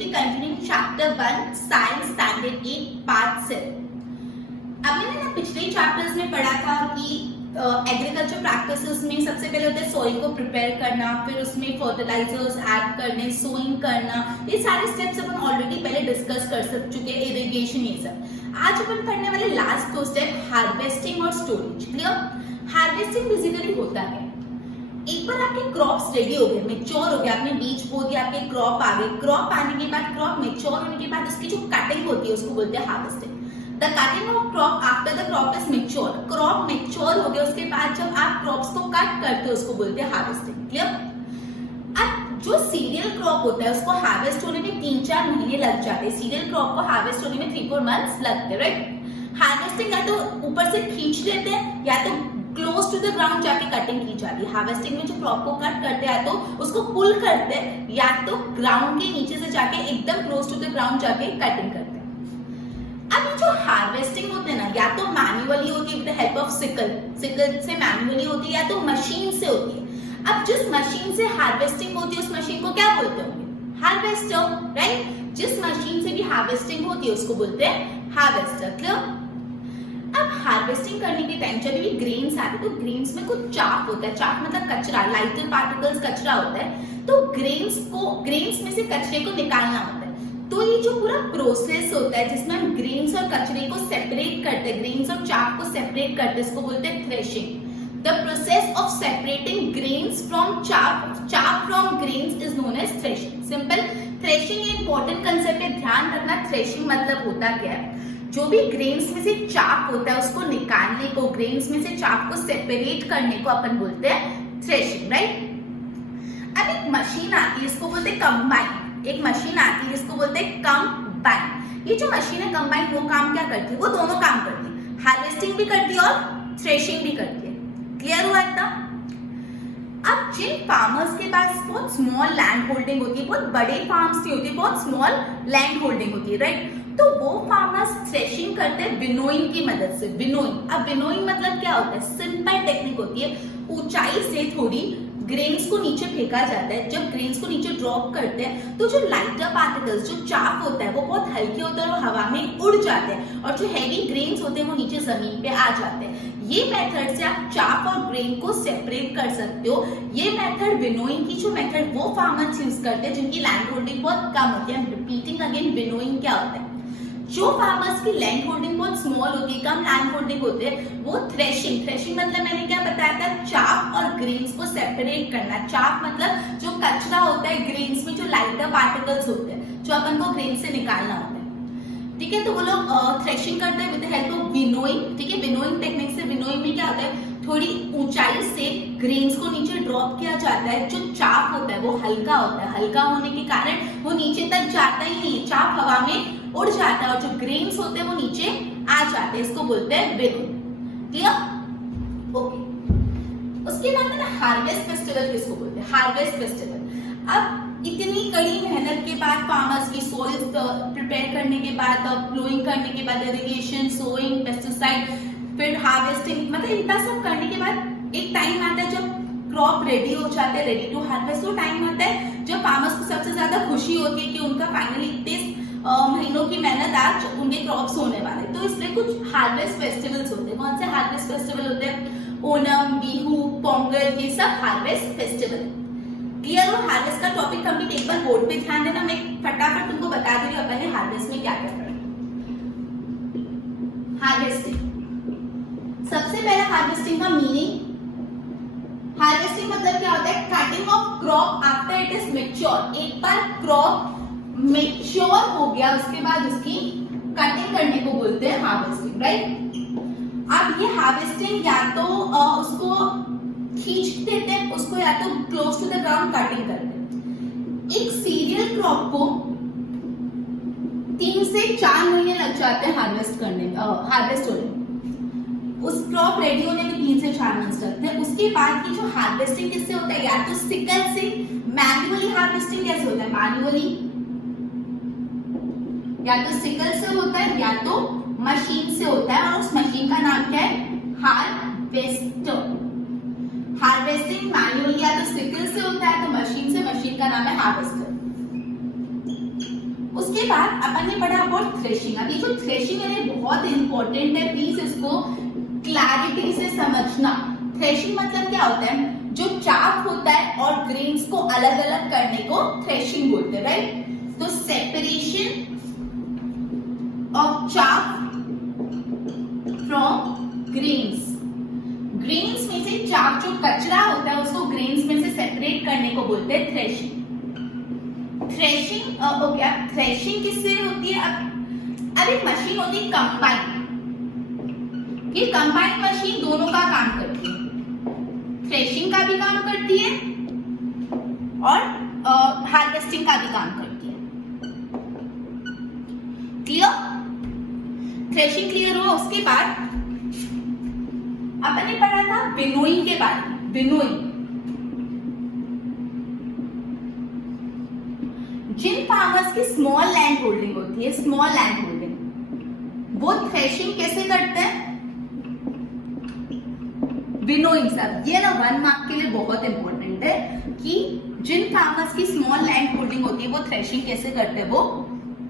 be continuing chapter 1 science standard 8 part 7. हमने ना पिछले चैप्टर्स में पढ़ा था कि एग्रीकल्चर प्रैक्टिसेस में सबसे पहले होता है सॉइल को प्रिपेयर करना, फिर उसमें फर्टिलाइजर्स ऐड करने, सोइंग करना, ये सारे स्टेप्स अपन ऑलरेडी पहले डिस्कस कर चुके हैं, इरिगेशन ये सब। आज अपन पढ़ने वाले लास्ट दो स्टेप हार्वेस्टिंग और स्टोरेज। क्लियर? हार्वेस्टिंग बेसिकली होता है एक बार आपके क्रॉप्स रेडी हो गए, मेच्योर हो गए, आपने बीज बो दिया, आपके क्रॉप आ गए, क्रॉप आने के बाद, क्रॉप मेच्योर होने के बाद उसकी जो कटिंग होती है उसको बोलते हैं harvesting. The cutting of crop after the crop is mature. Crop mature हो गया उसके बाद जब आप क्रॉप्स को कट करते हो उसको बोलते हैं हार्वेस्टिंग। क्लियर? अब जो सीरियल क्रॉप होता है उसको हार्वेस्ट होने में 3-4 महीने लग जाते हैं। सीरियल क्रॉप को हार्वेस्ट होने में 3-4 मंथ्स लगते हैं, राइट? हार्वेस्टिंग या तो ऊपर से खींच लेते हैं या तो क्लोज टू द ग्राउंड जाके कटिंग की जाती है। हार्वेस्टिंग में जो क्रॉप को कट करते हैं तो उसको पुल करते हैं या तो ग्राउंड के नीचे से जाके एकदम क्लोज टू द ग्राउंड जाके कटिंग करते हैं। अब ये जो हार्वेस्टिंग होते हैं ना, या तो मैन्युअली होती है with the help of sickle से मैन्युअली होती है या तो मशीन से होती है। अब जिस मशीन से हार्वेस्टिंग होती है उस मशीन को क्या बोलते होंगे? Harvester, right? जिस मशीन से भी हार्वेस्टिंग होती है उसको बोलते हैं हार्वेस्टर। क्लियर? अब हार्वेस्टिंग करने के टाइम जब भी ग्रेन्स आते हैं तो ग्रेन्स में कुछ चाक होता है। चाक मतलब कचरा, लाइटर पार्टिकल्स कचरा होता है। तो ग्रेन्स में से कचरे को निकालना होता है। तो ये जो पूरा प्रोसेस होता है जिसमें हम ग्रेन्स और कचरे को सेपरेट करते हैं, ग्रेन्स और चाक को सेपरेट करते हैं, इसको बोलते हैं threshing. The process of separating grains from chaff from grains is known as threshing. Simple, threshing ये इंपॉर्टेंट कंसेप्ट है, ध्यान रखना। थ्रेशिंग मतलब होता क्या है? जो भी ग्रेन्स में से चाक होता है उसको निकालने को, ग्रेन्स में से चाक को सेपरेट करने को अपन बोलते हैं थ्रेशिंग, राइट? अब एक मशीन आती है, इसको बोलते हैं कंबाइन। एक मशीन आती है जिसको बोलते हैं कंबाइन। ये जो मशीन है कंबाइन वो काम क्या करती है? वो दोनों काम करती है, हार्वेस्टिंग भी करती है और थ्रेशिंग भी करती है। क्लियर हुआ इतना? अब जिन फार्मर्स के पास बहुत स्मॉल लैंड होल्डिंग होती है, बहुत बड़े फार्म्स नहीं होती, बहुत स्मॉल लैंड होल्डिंग होती है, राइट? तो वो फार्मर्स थ्रेशिंग करते हैं विनोइंग की मदद से। विनोइंग, अब विनोइंग मतलब क्या होता है? सिंपल टेक्निक होती है, ऊंचाई से थोड़ी ग्रेन्स को नीचे फेंका जाता है। जब ग्रेन्स को नीचे ड्रॉप करते हैं तो जो लाइटर पार्टिकल्स, जो चाक होता है वो बहुत हल्के होते हैं और हवा में उड़ जाते हैं, और जो हैवी ग्रेन्स होते हैं वो नीचे जमीन पे आ जाते हैं। ये मेथड से आप चाक और ग्रेन को सेपरेट कर सकते हो। ये मेथड, विनोइंग की जो मेथड, वो फार्मर्स यूज करते हैं जिनकी लैंड होल्डिंग बहुत कम होती है। रिपीटिंग अगेन, विनोइंग क्या होता है? जो फार्मर्स की लैंड होल्डिंग बहुत स्मॉल होती है, कम लैंड होल्डिंग होते हैं, वो थ्रेशिंग मतलब मैंने क्या बताया था? चाक और ग्रेन्स को सेपरेट करना। चाक मतलब जो कचरा होता है, ग्रेन्स में जो लाइटर पार्टिकल्स होते हैं जो अपन को ग्रेन से निकालना होता है, ठीक है? तो वो लोग थ्रेशिंग करते हैं विद हेल्प ऑफ विनोइंग। ठीक है? विनोइंग टेक्निक से, विनोइंग में क्या होता है? थोड़ी ऊंचाई से ग्रेन्स को नीचे ड्रॉप किया जाता है। जो चाक होता है वो हल्का होता है, हल्का होने के कारण वो नीचे तक जाता ही नहीं, चाक हवा में उड़ जाता है और जो ग्रेन्स होते हैं वो नीचे आ जाते हैं, इसको बोलते हैं विनोइंग। क्लियर? ओके। उसके बाद ना हार्वेस्ट फेस्टिवल किसको बोलते हैं? Harvest festival. अब इतनी कड़ी मेहनत के बाद फार्मर्स की सॉइल प्रिपेयर करने के बाद, प्लोइंग करने के बाद, इरिगेशन, सोइंग, पेस्टिसाइड, फिर हार्वेस्टिंग, मतलब इतना सब करने के बाद एक टाइम आता है जब क्रॉप रेडी हो जाते हैं, रेडी टू हार्वेस्ट। वो टाइम आता है जब फार्मर्स को सबसे ज्यादा खुशी होती है कि उनका फाइनली इतने महीनों की मेहनत आज उनके क्रॉप्स होने वाले। तो इसलिए कुछ हार्वेस्ट फेस्टिवल्स होते हैं। कौन से हार्वेस्ट फेस्टिवल होते हैं? ओणम, बिहू, पोंगल, ये सब हार्वेस्ट फेस्टिवल। क्लियर हो? हार्वेस्ट का टॉपिक कंप्लीट। एक बार बोर्ड पे ध्यान देना, मैं फटाफट तुमको बता दे रही हूँ अपन ने हार्वेस्ट में क्या क्या पढ़ा। हार्वेस्टिंग, सबसे पहला हार्वेस्टिंग का मीनिंग। हार्वेस्टिंग मतलब क्या होता है? Cutting of crop after it is mature. एक बार क्रॉप मेच्योर हो गया उसके बाद उसकी कटिंग करने को बोलते हैं हार्वेस्टिंग, राइट? अब ये हार्वेस्टिंग या तो उसको खींच देते हैं, उसको या तो close to the ground cutting करते हैं। एक सीरियल क्रॉप को 3 से 4 महीने लग जाते हैं हार्वेस्ट होने में। उस क्रॉप रेडी होने में 3 से 4 मंथ्स लगते हैं। उसके बाद की जो हार्वेस्टिंग किससे होता है? या तो सिकल से। मैन्युअली हार्वेस्टिंग कैसे होता है? मैन्युअली या तो सिकल से होता है या तो मशीन से होता है, और उस मशीन का नाम क्या है? हार्वेस्टर। हार्वेस्टिंग मैन्युअली या तो सिकल से होता है तो मशीन से, मशीन का नाम है हार्वेस्टर। उसके बाद अपन ने पढ़ा अबाउट थ्रेशिंग। अब ये जो थ्रेशिंग है बहुत इंपॉर्टेंट है, प्लीज इसको क्लैरिटी से समझना। थ्रेशिंग मतलब क्या होता है, जो चाक होता है और ग्रेन्स को अलग अलग करने को थ्रेशिंग बोलते हैं, राइट। तो separation of chaff from grains, grains में से चाक जो कचरा होता है उसको ग्रेन्स में से सेपरेट करने को बोलते हैं थ्रेशिंग। थ्रेशिंग ओके, अब थ्रेशिंग किससे होती है? अब एक मशीन होती है कंबाइन, ये कंबाइन मशीन दोनों का काम करती है, थ्रेशिंग का भी काम करती है और हार्वेस्टिंग का भी काम करती है। क्लियर? थ्रेशिंग क्लियर हुआ। उसके बाद अपन ने पढ़ा था विनोइंग के बारे में। विनोइंग, जिन फार्मर्स की स्मॉल लैंड होल्डिंग होती है, स्मॉल लैंड होल्डिंग, वो थ्रेशिंग कैसे करते हैं? विनोइंग। सब ये ना 1 मार्क के लिए बहुत इंपॉर्टेंट है कि जिन फार्मर्स की स्मॉल लैंड होल्डिंग होती है वो थ्रेशिंग कैसे करते हैं? वो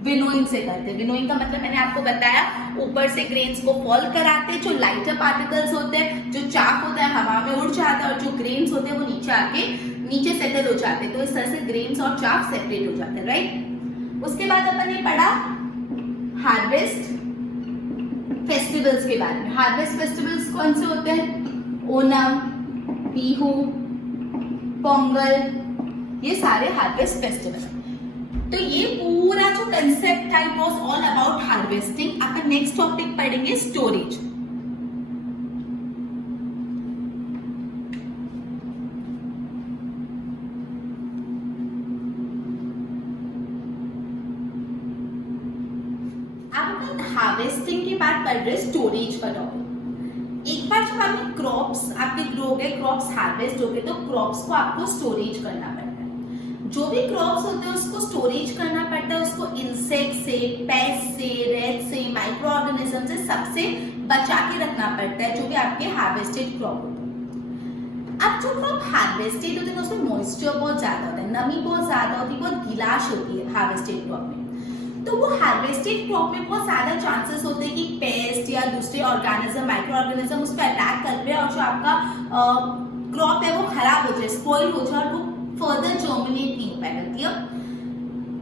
विनोइंग से करते हैं। विनोइंग का मतलब मैंने आपको बताया, ऊपर से ग्रेन्स को फॉल कराते हैं, जो लाइटर पार्टिकल्स होते हैं, जो चाक होता है हवा में उड़ जाता है और जो ग्रेन्स होते हैं वो नीचे आके नीचे सेटल हो जाते हैं। तो इस तरह से ग्रेन्स और चाक सेपरेट हो जाते हैं, राइट। उसके बाद अपन ने पढ़ा हार्वेस्ट फेस्टिवल्स के बारे में। हार्वेस्ट फेस्टिवल्स कौन से होते हैं? ओणम, बिहू, पोंगल, ये सारे हार्वेस्ट फेस्टिवल हैं। तो ये पूरा जो कंसेप्ट था it was all about harvesting. Upon next topic पढ़ेंगे स्टोरेज। अब अपन हार्वेस्टिंग के बाद पढ़ रहे स्टोरेज का टॉपिक। एक बार जब आपने क्रॉप्स आपके ग्रो गए, क्रॉप्स हार्वेस्ट हो गए, तो क्रॉप्स को आपको स्टोरेज करना पड़ता है। जो भी क्रॉप्स होते हैं उसको स्टोरेज करना पड़ता है, उसको इंसेक्ट से, पेस्ट से, रेत से, माइक्रो ऑर्गेनिज्म से, सबसे बचा के रखना पड़ता है, जो भी आपके हार्वेस्टेड क्रॉप होते हैं। अब जो क्रॉप हार्वेस्टेड होते हैं उसमें मॉइस्चर बहुत ज्यादा होता है, नमी बहुत ज्यादा होती है, बहुत गिलाश होती है हार्वेस्टेड क्रॉप में। तो वो हार्वेस्टेड क्रॉप में बहुत ज्यादा चांसेस होते हैं कि पेस्ट या दूसरे ऑर्गेनिज्म, माइक्रो ऑर्गेनिज्म उस पर अटैक कर रहे हैं और जो आपका क्रॉप है वो खराब हो जाए, स्पॉइल हो जाए और वो फर्दर जर्मिनेट नहीं हो पाएगा। क्लियर?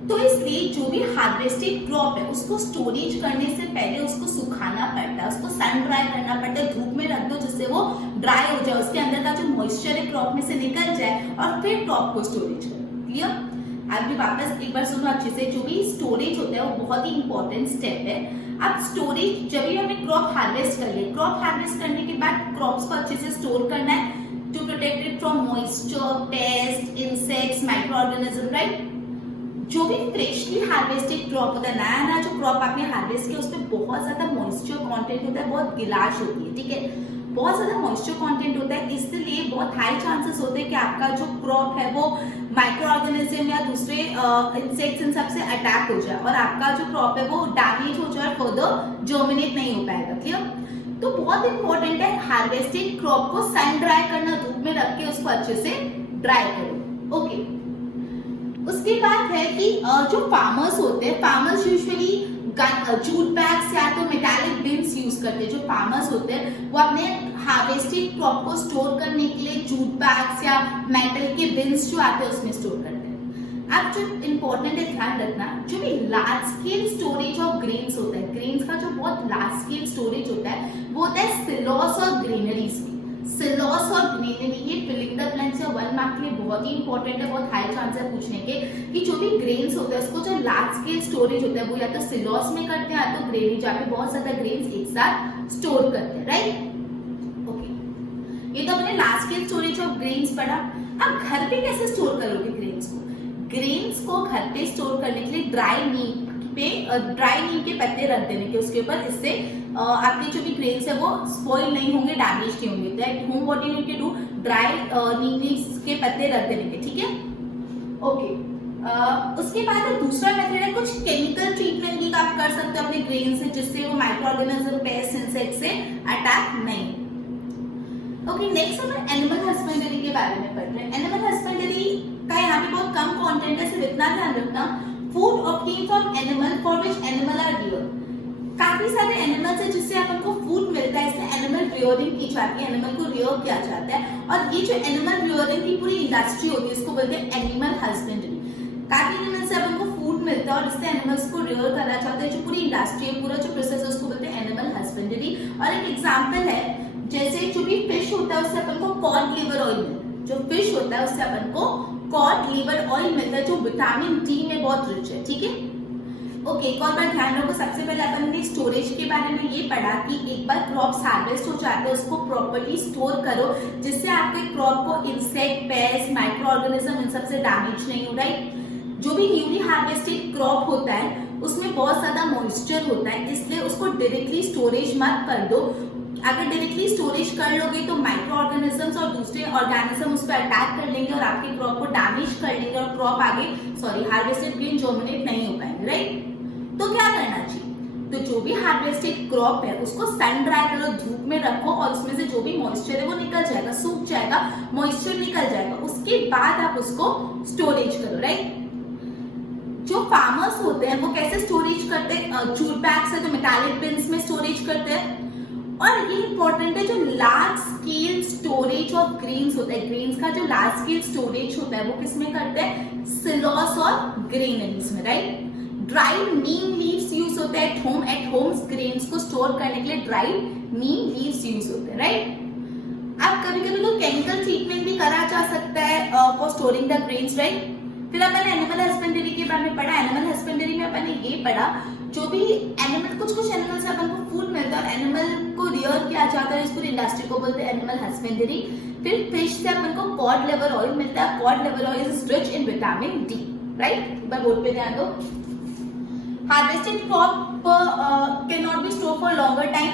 तो इसलिए जो भी हार्वेस्टेड क्रॉप है उसको स्टोरेज करने से पहले उसको सुखाना पड़ता है, उसको सन ड्राई करना पड़ता है, धूप में रख दो जिससे वो ड्राई हो जाए, उसके अंदर का जो मॉइस्चर है क्रॉप में से निकल जाए और फिर क्रॉप को स्टोरेज करो। क्लियर? अब भी वापस एक बार सुनो अच्छे से, जो भी स्टोरेज होता है वो बहुत ही इंपॉर्टेंट स्टेप है। अब स्टोरेज, जब भी हमने क्रॉप हार्वेस्ट कर लिया, क्रॉप हार्वेस्ट करने के बाद क्रॉप्स को अच्छे से स्टोर करना है to protect it from moisture, pest, insects, micro organism, right. जो भी फ्रेशली हार्वेस्टेड क्रॉप होता है, नया नया जो क्रॉप आपने हार्वेस्ट किया उसमें बहुत ज्यादा मॉइस्चर कंटेंट होता है, बहुत गिलाश होती है, ठीक है, बहुत ज्यादा मॉइस्चर कंटेंट होता है, इसलिए बहुत हाई चांसेस होते हैं कि आपका जो क्रॉप है वो माइक्रो ऑर्गेनिज्म या दूसरे इंसेक्ट्स इन सब से अटैक हो जाए और आपका जो क्रॉप है वो डैमेज हो जाए, फर्दर जर्मिनेट नहीं हो पाएगा। क्लियर? तो बहुत इंपॉर्टेंट है हार्वेस्टेड क्रॉप को सन ड्राई करना, धूप में रख के उसको अच्छे से ड्राई करो। ओके, उसके बाद है कि जो फार्मर्स होते हैं, फार्मर्स यूजुअली जूट बैग्स या तो मेटालिक बिन्स यूज करते हैं। जो फार्मर्स होते हैं वो अपने हार्वेस्टेड क्रॉप को स्टोर करने के लिए जूट बैग्स या मेटल के बिन्स जो आते हैं उसमें स्टोर करते हैं। अब जो इम्पोर्टेंट है ध्यान रखना, जो भी large scale storage of grains होता है, ग्रेन्स का जो बहुत लार्ज स्केल स्टोरेज होता है वो होता है सिलोस और ग्रेनरीज में। सिलोस और ग्रेनरी, ये फिलिंग द ब्लैंक्स या 1 मार्क के लिए बहुत ही इंपॉर्टेंट है, बहुत हाई चांस है पूछने के कि जो भी ग्रेन्स होता है उसको जो लार्ज स्केल स्टोरेज होता है वो या तो सिलोस में करते हैं या तो ग्रेनरी, जहाँ पे बहुत ज्यादा ग्रेन्स एक साथ स्टोर करते हैं, राइट। ओके, ये तो हमने large scale storage of grains पढ़ा। अब घर पे कैसे स्टोर करोगे ग्रेन्स को? ग्रेन्स को घर पे स्टोर करने के लिए ड्राई नीम के पत्ते रख देने के उसके ऊपर, इससे आपके जो भी ग्रेन्स है वो स्पॉइल नहीं होंगे, डैमेज नहीं होंगे। तो at home what you need to do, dry neem के पत्ते रख देने के, ठीक है। ओके, उसके बाद दूसरा मेथड है कुछ केमिकल ट्रीटमेंट भी आप कर सकते हो अपने ग्रेन से, जिससे वो माइक्रो ऑर्गेनिज्म, पेस्ट, इंसेक्ट से अटैक नहीं। ओके, नेक्स्ट हम एनिमल हस्बेंडरी के बारे में पढ़ रहे हैं। एनिमल हस्बेंडरी का यहाँ पे बहुत कम कंटेंट है, सिर्फ इतना ध्यान रखना food obtain from animal for which animal are rear. काफी सारे एनिमल्स है जिससे अपन को फूड मिलता है, इसमें एनिमल रियरिंग की जाती है, एनिमल को रियर किया जाता है। और ये जो एनिमल रियरिंग की पूरी इंडस्ट्री होती है इसको बोलते हैं एनिमल हस्बेंड्री। काफी एनिमल से अपन को फूड मिलता है और इससे एनिमल्स को रियर करना चाहते हैं, जो पूरी इंडस्ट्री है, पूरा जो प्रोसेस है उसको बोलते हैं एनिमल हस्बेंड्री। और एक एग्जांपल है, जैसे जो भी फिश होता है उससे अपन को कॉड लिवर ऑयल मिलता है। जो फिश होता है उससे अपन को कॉड लिवर ऑयल मिलता है जो विटामिन डी में बहुत रिच है, ठीक है। ओके, एक और बार ध्यान रखो, सबसे पहले अपन ने स्टोरेज के बारे में ये पढ़ा कि एक बार क्रॉप्स हार्वेस्ट हो जाते हैं उसको प्रॉपर्ली स्टोर करो जिससे आपके क्रॉप को insect, paste, micro organism in सब से डैमेज नहीं हो, राइट। जो भी न्यूली हार्वेस्टेड क्रॉप होता है उसमें बहुत ज्यादा मॉइस्चर होता है, इसलिए उसको डायरेक्टली स्टोरेज मत कर दो। अगर डायरेक्टली स्टोरेज कर लोगे तो माइक्रो ऑर्गेनिजम्स और दूसरे ऑर्गेनिज्म उस पर अटैक कर लेंगे और आपके क्रॉप को डैमेज कर लेंगे और क्रॉप आगे हार्वेस्टेड ग्रेन जर्मिनेट नहीं हो पाएंगे, राइट। तो क्या करना चाहिए, तो जो भी हार्वेस्टेड क्रॉप है उसको सन ड्राई करो, धूप में रखो और उसमें से जो भी मॉइस्चर है वो निकल जाएगा, सूख जाएगा, मॉइस्चर निकल जाएगा। उसके बाद आप उसको स्टोरेज करो, राइट। जो फार्मर्स होते हैं वो कैसे स्टोरेज करते हैं, जूट बैग्स है तो मेटालिक बिन्स में स्टोरेज करते हैं। और ये इंपॉर्टेंट है, जो large scale storage of grains होता है, ग्रेन्स का जो लार्ज स्केल स्टोरेज होता है वो किसमें करते हैं, सिलोस और ग्रेनरीज में, right. Dried neem leaves use होते हैं एट होम्स ग्रेन्स को स्टोर करने के लिए ड्राइड नीम लीव्स यूज होते हैं, राइट। अब कभी कभी तो केमिकल ट्रीटमेंट भी करा जा सकता है for storing the grains, right. फिर अपन एनिमल हस्बेंड्री के बारे में पढ़ा। एनिमल हस्बेंड्री में अपन ने ये पढ़ा, जो भी एनिमल, कुछ एनिमल से अपन को फूड मिलता है और एनिमल को रियर किया जाता है, इस पूरी इंडस्ट्री को बोलते हैं एनिमल हस्बेंड्री। फिर फिश से अपन को कॉड लिवर ऑयल मिलता है, cod liver oil is rich in vitamin D, right. एक बार बोर्ड पे ध्यान दो। Harvested crop can not be store for longer time,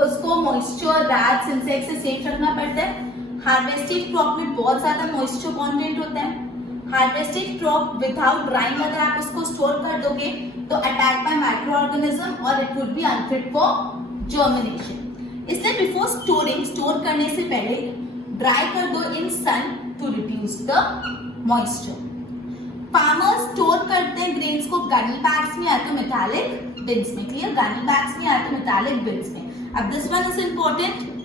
उसको मॉइस्चर, रैट्स, इंसेक्ट से सेफ रखना पड़ता है। हार्वेस्टेड क्रॉप में बहुत ज्यादा मॉइस्चर कंटेंट होता है। हार्वेस्टेड क्रॉप विदाउट ड्राइंग अगर आप उसको स्टोर कर दोगे तो अटैक बाय माइक्रो ऑर्गेनिज्म और it would be unfit for germination. इसलिए बिफोर स्टोरिंग, स्टोर करने से पहले ड्राई कर दो in sun to reduce the moisture. Farmers store करते हैं ग्रेन्स को गनी बैग्स में या तो मेटालिक बिन्स में, क्लियर, गनी बैग्स में या तो मेटालिक बिन्स में। अब this one is important,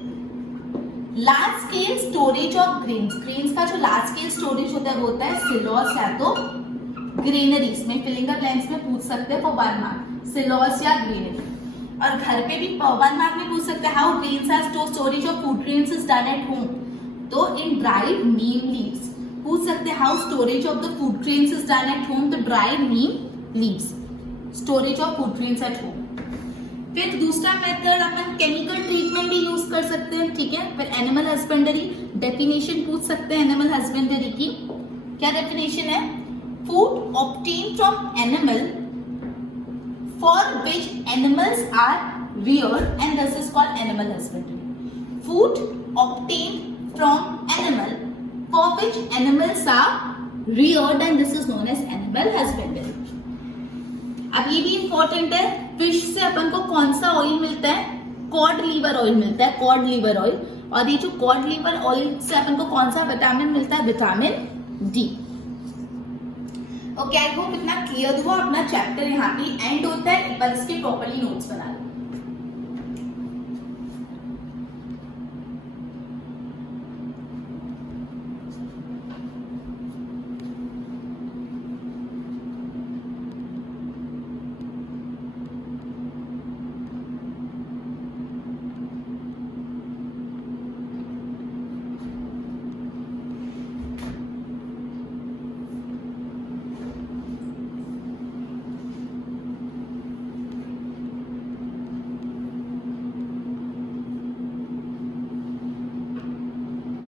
large scale storage of grains. Grains का जो लार्ज स्केल स्टोरेज होता है वो होता है सिलोस या तो ग्रेनरीज में। फिलिंग द ब्लैंक्स में पूछ सकते हैं फॉर 1 मार्क, सिलोस या ग्रेनरी। और घर पे भी 1 मार्क में पूछ सकते हैं how grains are storage of food grains is done at home, तो इन ड्राइड नीम लीव्स। पूछ सकते हैं how storage of the food grains is done at home, तो dried neem leaves, storage of food grains at home. फिर दूसरा method अपन chemical treatment भी use कर सकते हैं, ठीक है। फिर एनिमल हस्बेंड्री, डेफिनेशन पूछ सकते हैं एनिमल हस्बेंड्री की। क्या डेफिनेशन है, food obtain from animal for which animals are reared and this is called animal husbandry. Food obtain from animal for which animals are reared and this is known as animal husbandry. अब ये भी important है, fish से अपन को कौन सा oil मिलता है, कॉड लिवर ऑयल मिलता है, कॉड लिवर ऑयल। और ये जो कॉड लिवर ऑयल से अपन को कौन सा विटामिन मिलता है, vitamin D. Okay, I hope इतना क्लियर हुआ। अपना चैप्टर यहाँ पे एंड होता है, एक बार इसके प्रॉपर्ली नोट्स बना लो।